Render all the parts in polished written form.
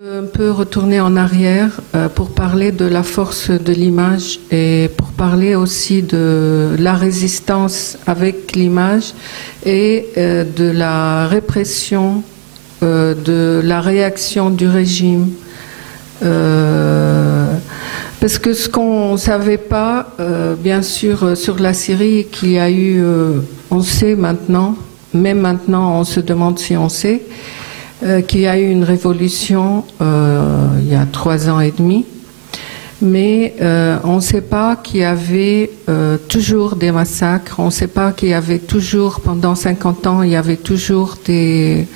Un peu retourner en arrière pour parler de la force de l'image et pour parler aussi de la résistance avec l'image et de la répression, de la réaction du régime. Parce que ce qu'on ne savait pas, bien sûr, sur la Syrie, qu'il y a eu, on sait maintenant, même maintenant on se demande si on sait, qu'il y a eu une révolution il y a 3 ans et demi, mais on ne sait pas qu'il y avait toujours des massacres, on ne sait pas qu'il y avait toujours, pendant 50 ans, il y avait toujours des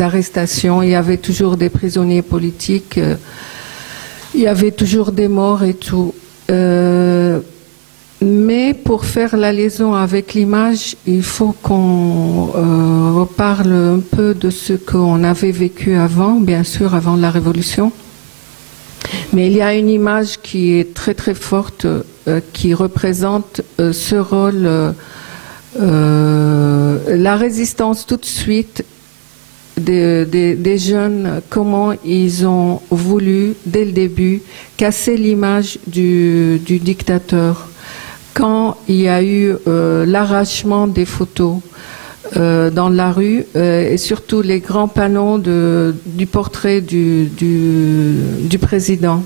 arrestations, il y avait toujours des prisonniers politiques, il y avait toujours des morts et tout. Mais pour faire la liaison avec l'image, il faut qu'on reparle un peu de ce qu'on avait vécu avant, bien sûr, avant la Révolution. Mais il y a une image qui est très très forte, qui représente ce rôle, la résistance tout de suite des jeunes, comment ils ont voulu, dès le début, casser l'image du dictateur. Quand il y a eu l'arrachement des photos dans la rue et surtout les grands panneaux du portrait du président.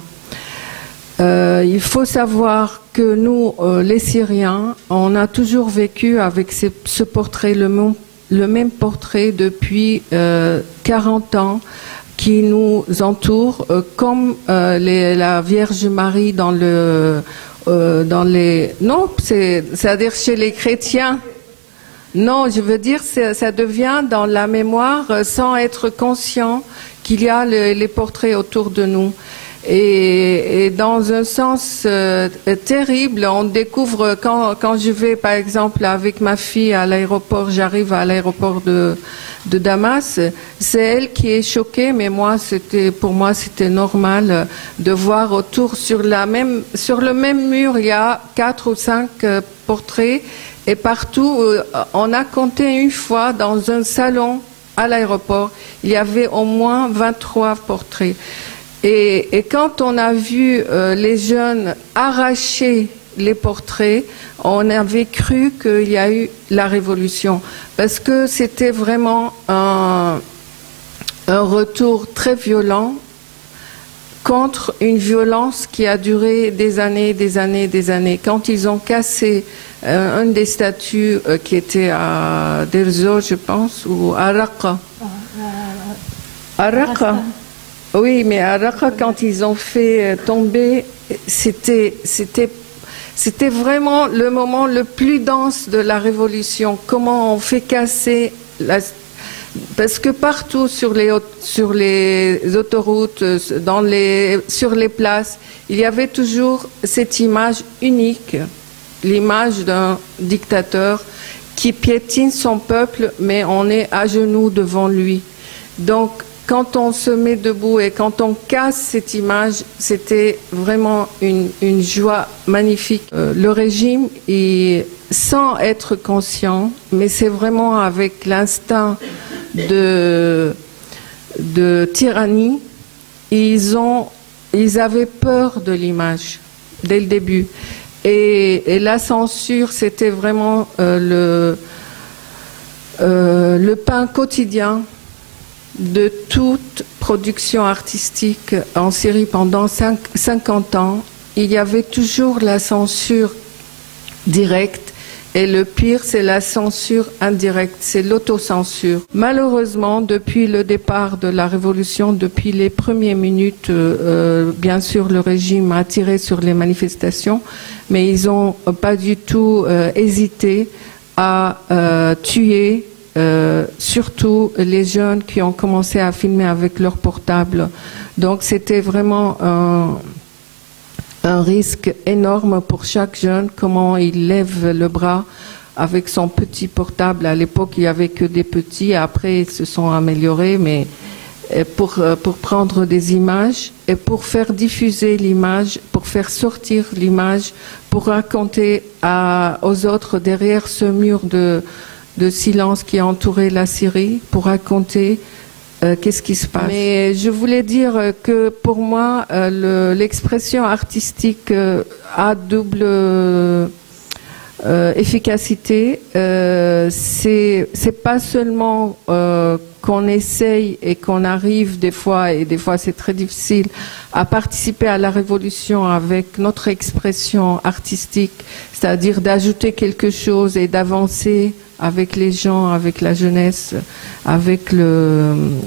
Il faut savoir que nous, les Syriens, on a toujours vécu avec ce portrait, le même portrait depuis 40 ans qui nous entoure, comme la Vierge Marie dans les... Non, c'est-à-dire chez les chrétiens. Non, je veux dire, ça devient dans la mémoire sans être conscient qu'il y a les portraits autour de nous. Et dans un sens terrible, on découvre quand je vais, par exemple, avec ma fille à l'aéroport, j'arrive à l'aéroport de Damas, c'est elle qui est choquée, mais pour moi c'était normal de voir autour sur le même mur il y a 4 ou 5 portraits et partout on a compté une fois dans un salon à l'aéroport il y avait au moins 23 portraits et quand on a vu les jeunes arracher les portraits, on avait cru qu'il y a eu la révolution parce que c'était vraiment un retour très violent contre une violence qui a duré des années, des années, des années. Quand ils ont cassé un des statues qui était à Derzo, je pense, ou à Raqqa. À Raqqa. Oui, mais à Raqqa, quand ils ont fait tomber, c'était vraiment le moment le plus dense de la révolution. Comment on fait casser parce que partout sur les autoroutes, sur les places, il y avait toujours cette image unique, l'image d'un dictateur qui piétine son peuple, mais on est à genoux devant lui. Donc, quand on se met debout et quand on casse cette image, c'était vraiment une joie magnifique. Le régime, sans être conscient, mais c'est vraiment avec l'instinct de tyrannie, ils avaient peur de l'image dès le début. Et la censure, c'était vraiment le pain quotidien de toute production artistique en Syrie pendant 50 ans. Il y avait toujours la censure directe et le pire, c'est la censure indirecte, c'est l'autocensure. Malheureusement, depuis le départ de la révolution, depuis les premières minutes, bien sûr, le régime a tiré sur les manifestations, mais ils n'ont pas du tout hésité à tuer surtout les jeunes qui ont commencé à filmer avec leur portable. Donc c'était vraiment un risque énorme pour chaque jeune, comment il lève le bras avec son petit portable. À l'époque, il n'y avait que des petits, après ils se sont améliorés, mais pour prendre des images et pour faire diffuser l'image, pour faire sortir l'image, pour raconter aux autres derrière ce mur de silence qui a entouré la Syrie, pour raconter qu'est-ce qui se passe. Mais je voulais dire que pour moi, l'expression artistique a double efficacité. C'est pas seulement qu'on essaye et qu'on arrive des fois, et des fois c'est très difficile, à participer à la révolution avec notre expression artistique, c'est-à-dire d'ajouter quelque chose et d'avancer avec les gens, avec la jeunesse, avec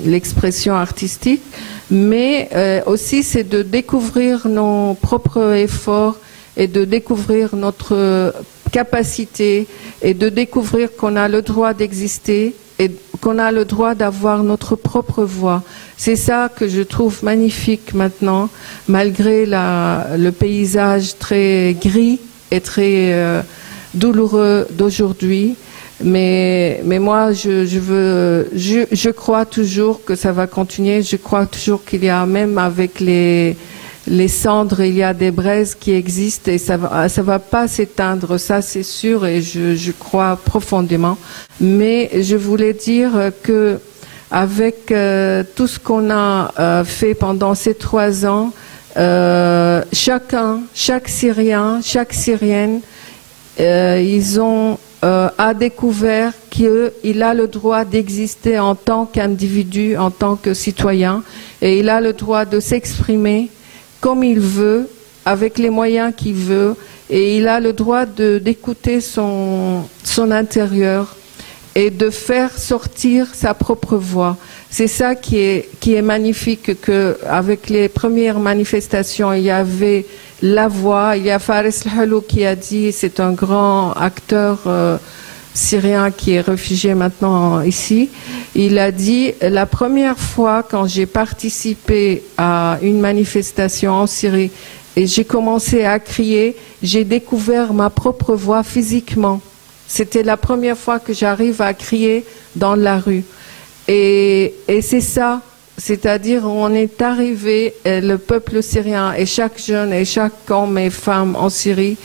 l'expression artistique, mais aussi c'est de découvrir nos propres efforts et de découvrir notre capacité et de découvrir qu'on a le droit d'exister et qu'on a le droit d'avoir notre propre voix. C'est ça que je trouve magnifique maintenant, malgré le paysage très gris et très douloureux d'aujourd'hui. Mais moi, je crois toujours que ça va continuer. Je crois toujours qu'il y a, même avec les cendres, il y a des braises qui existent et ça va pas s'éteindre, ça c'est sûr, et je crois profondément. Mais je voulais dire que avec tout ce qu'on a fait pendant ces 3 ans, chaque Syrien, chaque Syrienne, ils ont a découvert qu'il a le droit d'exister en tant qu'individu, en tant que citoyen, et il a le droit de s'exprimer comme il veut, avec les moyens qu'il veut, et il a le droit d'écouter son intérieur et de faire sortir sa propre voix. C'est ça qui est magnifique, que avec les premières manifestations, il y avait la voix. Il y a Fares El-Helou qui a dit, c'est un grand acteur syrien qui est réfugié maintenant ici, il a dit, la première fois quand j'ai participé à une manifestation en Syrie et j'ai commencé à crier, j'ai découvert ma propre voix physiquement. C'était la première fois que j'arrive à crier dans la rue. Et c'est ça, c'est-à-dire on est arrivé, le peuple syrien et chaque jeune et chaque homme et femme en Syrie,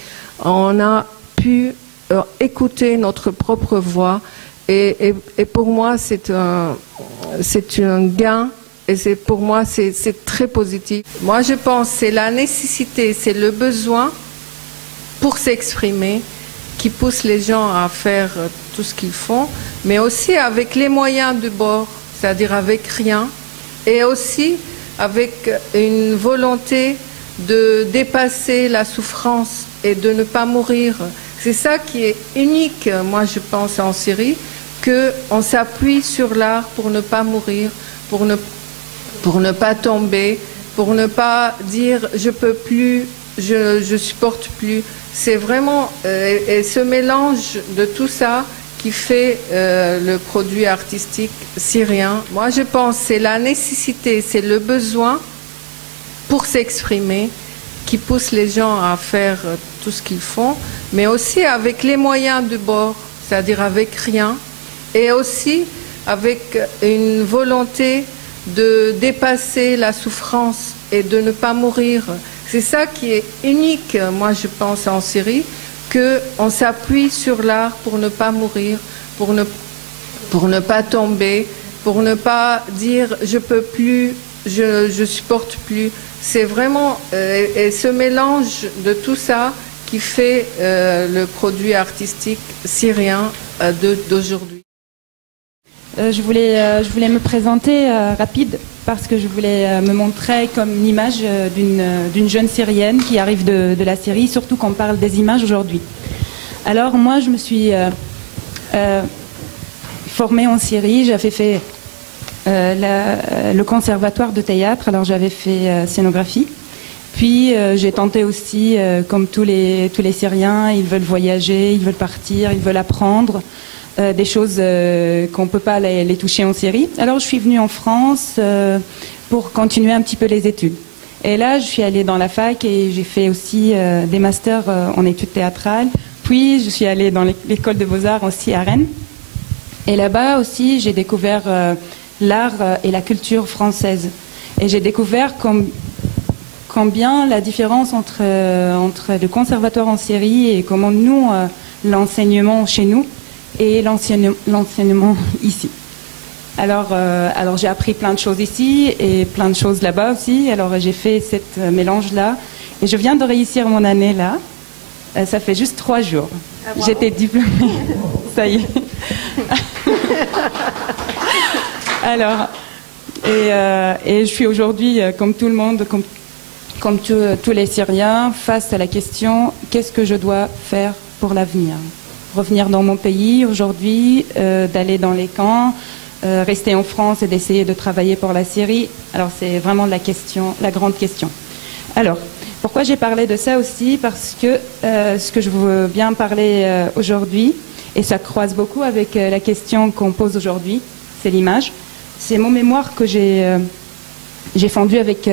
on a pu écouter notre propre voix. Et pour moi, c'est un gain. Et pour moi, c'est très positif. Moi, je pense que c'est la nécessité, c'est le besoin pour s'exprimer qui pousse les gens à faire tout ce qu'ils font, mais aussi avec les moyens du bord, c'est-à-dire avec rien, et aussi avec une volonté de dépasser la souffrance et de ne pas mourir. C'est ça qui est unique, moi je pense, en Syrie, qu'on s'appuie sur l'art pour ne pas mourir, pour ne pas tomber, pour ne pas dire je peux plus, je supporte plus. C'est vraiment et ce mélange de tout ça qui fait le produit artistique syrien. Moi je pense que c'est la nécessité, c'est le besoin pour s'exprimer qui pousse les gens à faire tout ce qu'ils font, mais aussi avec les moyens du bord, c'est-à-dire avec rien, et aussi avec une volonté de dépasser la souffrance et de ne pas mourir. C'est ça qui est unique, moi je pense, en Syrie, qu'on s'appuie sur l'art pour ne pas mourir, pour ne pas tomber, pour ne pas dire je peux plus, je supporte plus. C'est vraiment et ce mélange de tout ça qui fait le produit artistique syrien d'aujourd'hui. Je voulais me présenter rapide parce que je voulais me montrer comme une image d'une jeune Syrienne qui arrive de la Syrie, surtout qu'on parle des images aujourd'hui. Alors moi je me suis formée en Syrie, j'avais fait le conservatoire de théâtre, alors j'avais fait scénographie. Puis j'ai tenté aussi, comme tous les Syriens, ils veulent voyager, ils veulent partir, ils veulent apprendre. Des choses qu'on ne peut pas les toucher en Syrie. Alors je suis venue en France pour continuer un petit peu les études. Et là, je suis allée dans la fac et j'ai fait aussi des masters en études théâtrales. Puis je suis allée dans l'école de beaux-arts aussi à Rennes. Et là-bas aussi, j'ai découvert l'art et la culture française. Et j'ai découvert combien la différence entre le conservatoire en Syrie et comment nous, l'enseignement chez nous, et l'enseignement ici. Alors j'ai appris plein de choses ici et plein de choses là-bas aussi. Alors j'ai fait cette mélange-là. Et je viens de réussir mon année là. Ça fait juste 3 jours. Ah, j'étais diplômée. Ça y est. Alors, et je suis aujourd'hui, comme tout le monde, comme tous les Syriens, face à la question qu'est-ce que je dois faire pour l'avenir? Revenir dans mon pays aujourd'hui, d'aller dans les camps, rester en France et d'essayer de travailler pour la Syrie. Alors c'est vraiment la grande question. Alors, pourquoi j'ai parlé de ça aussi? Parce que ce que je veux bien parler aujourd'hui, et ça croise beaucoup avec la question qu'on pose aujourd'hui, c'est l'image. C'est mon mémoire que j'ai fendu avec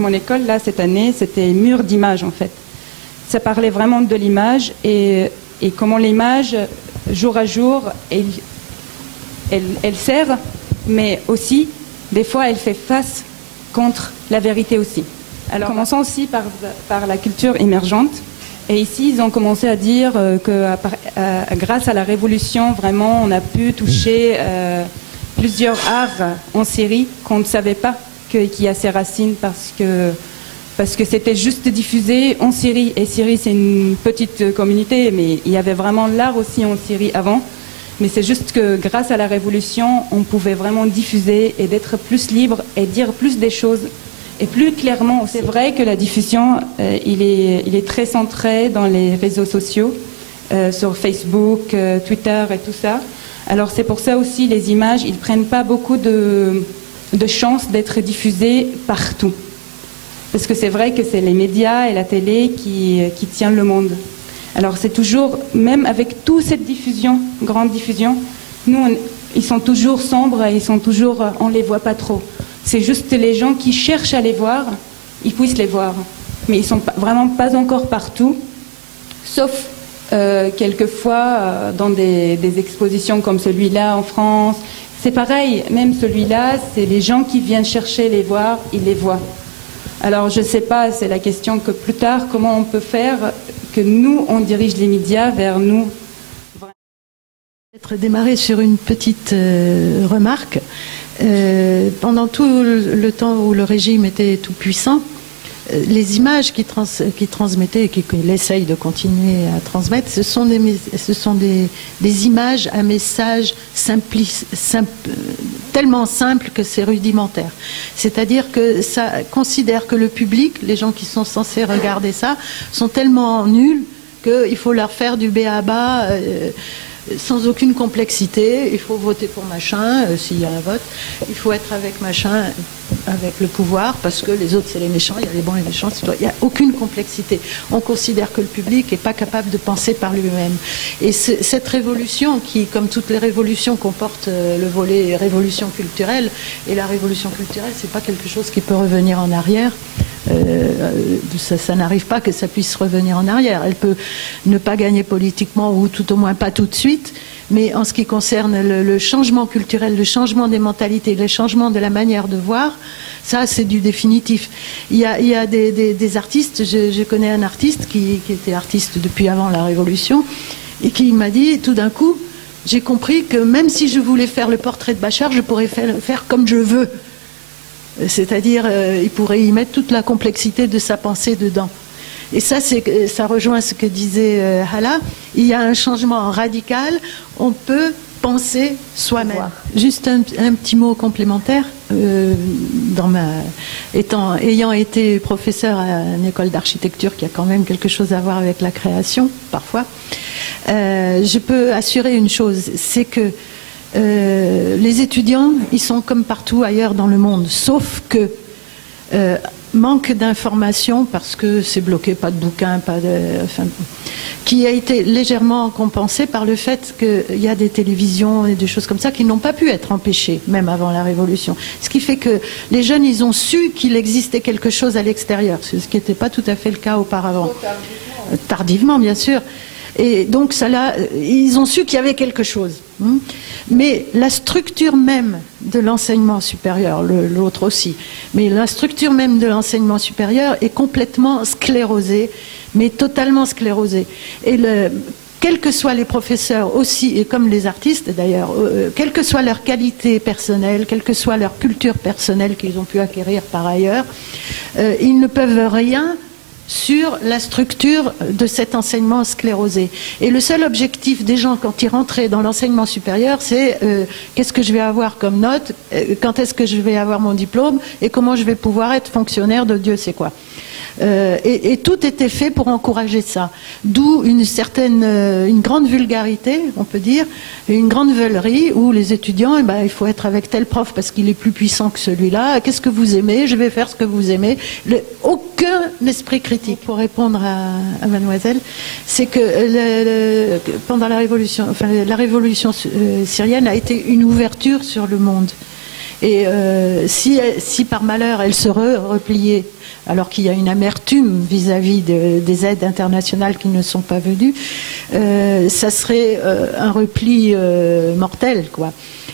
mon école là cette année, c'était Mur d'images en fait. Ça parlait vraiment de l'image et comment l'image, jour à jour, elle sert, mais aussi, des fois, elle fait face contre la vérité aussi. Alors, commençons aussi par la culture émergente. Et ici, ils ont commencé à dire que grâce à la Révolution, vraiment, on a pu toucher plusieurs arts en Syrie qu'on ne savait pas qu'il y a ses racines parce que c'était juste diffusé en Syrie. Et Syrie, c'est une petite communauté, mais il y avait vraiment l'art aussi en Syrie avant. Mais c'est juste que grâce à la Révolution, on pouvait vraiment diffuser et d'être plus libre et dire plus des choses. Et plus clairement, c'est vrai que la diffusion, il est très centré dans les réseaux sociaux, sur Facebook, Twitter et tout ça. Alors c'est pour ça aussi les images, ils ne prennent pas beaucoup de chance d'être diffusées partout. Parce que c'est vrai que c'est les médias et la télé qui tiennent le monde. Alors c'est toujours, même avec toute cette diffusion, grande diffusion, ils sont toujours sombres et on ne les voit pas trop. C'est juste les gens qui cherchent à les voir, ils puissent les voir. Mais ils ne sont vraiment pas encore partout, sauf quelquefois dans des expositions comme celui-là en France. C'est pareil, même celui-là, c'est les gens qui viennent chercher les voir, ils les voient. Alors je ne sais pas, c'est la question que plus tard, comment on peut faire que nous, on dirige les médias vers nous. Être démarré sur une petite remarque. Pendant tout le temps où le régime était tout puissant, les images qu'il transmettait et qu'il essaye de continuer à transmettre, ce sont des images à message tellement simple que c'est rudimentaire. C'est-à-dire que ça considère que le public, les gens qui sont censés regarder ça, sont tellement nuls qu'il faut leur faire du b.a.-ba sans aucune complexité. Il faut voter pour machin, s'il y a un vote. Il faut être avec machin, avec le pouvoir, parce que les autres, c'est les méchants. Il y a les bons et les méchants. Il n'y a aucune complexité. On considère que le public n'est pas capable de penser par lui-même. Et cette révolution, qui, comme toutes les révolutions, comporte le volet révolution culturelle, et la révolution culturelle, c'est pas quelque chose qui peut revenir en arrière. Ça n'arrive pas que ça puisse revenir en arrière. Elle peut ne pas gagner politiquement, ou tout au moins pas tout de suite, mais en ce qui concerne le changement culturel, le changement des mentalités, le changement de la manière de voir, ça c'est du définitif. Il y a des artistes, je connais un artiste qui était artiste depuis avant la Révolution, et qui m'a dit tout d'un coup, j'ai compris que même si je voulais faire le portrait de Bachar, je pourrais faire comme je veux. C'est-à-dire, il pourrait y mettre toute la complexité de sa pensée dedans. Et ça rejoint ce que disait Hala. Il y a un changement radical. On peut penser soi-même. Juste un petit mot complémentaire. Ayant été professeur à une école d'architecture qui a quand même quelque chose à voir avec la création, parfois, je peux assurer une chose, c'est que les étudiants, ils sont comme partout ailleurs dans le monde, sauf que manque d'informations, parce que c'est bloqué, pas de bouquins, qui a été légèrement compensé par le fait qu'il y a des télévisions et des choses comme ça qui n'ont pas pu être empêchées, même avant la Révolution. Ce qui fait que les jeunes, ils ont su qu'il existait quelque chose à l'extérieur, ce qui n'était pas tout à fait le cas auparavant. Tardivement, bien sûr. Et donc, ils ont su qu'il y avait quelque chose. Mais la structure même de l'enseignement supérieur, l'autre aussi, mais la structure même de l'enseignement supérieur est complètement sclérosée, mais totalement sclérosée. Et quels que soient les professeurs aussi, et comme les artistes d'ailleurs, quelle que soit leur qualité personnelle, quelle que soit leur culture personnelle qu'ils ont pu acquérir par ailleurs, ils ne peuvent rien sur la structure de cet enseignement sclérosé. Et le seul objectif des gens quand ils rentraient dans l'enseignement supérieur, c'est qu'est-ce que je vais avoir comme note, quand est-ce que je vais avoir mon diplôme et comment je vais pouvoir être fonctionnaire de Dieu sait quoi. Et tout était fait pour encourager ça. D'où une grande vulgarité, on peut dire, une grande veulerie où les étudiants, il faut être avec tel prof parce qu'il est plus puissant que celui-là. Qu'est-ce que vous aimez? Je vais faire ce que vous aimez. Aucun esprit critique. Pour répondre à mademoiselle, c'est que pendant la révolution, la révolution syrienne a été une ouverture sur le monde. Et si par malheur elle se repliait, alors qu'il y a une amertume vis-à-vis des aides internationales qui ne sont pas venues, ça serait un repli mortel, quoi.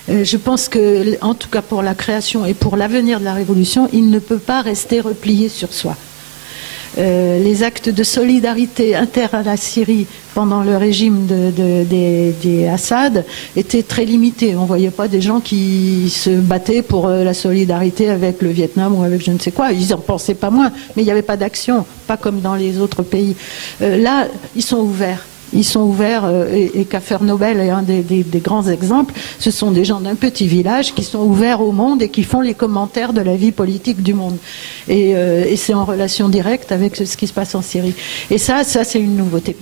Je pense que, en tout cas pour la création et pour l'avenir de la révolution, il ne peut pas rester replié sur soi. Les actes de solidarité inter à la Syrie pendant le régime des Assad étaient très limités. On ne voyait pas des gens qui se battaient pour la solidarité avec le Vietnam ou avec je ne sais quoi. Ils n'en pensaient pas moins, mais il n'y avait pas d'action, pas comme dans les autres pays. Là, ils sont ouverts. Ils sont ouverts, et Kaffer Nobel est un des grands exemples. Ce sont des gens d'un petit village qui sont ouverts au monde et qui font les commentaires de la vie politique du monde. Et c'est en relation directe avec ce qui se passe en Syrie. Et ça c'est une nouveauté.